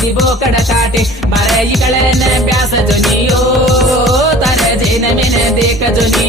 दी बोकड काटे मारे इकडे न प्यास जोनियो तारे जेन मेन देख जोनियो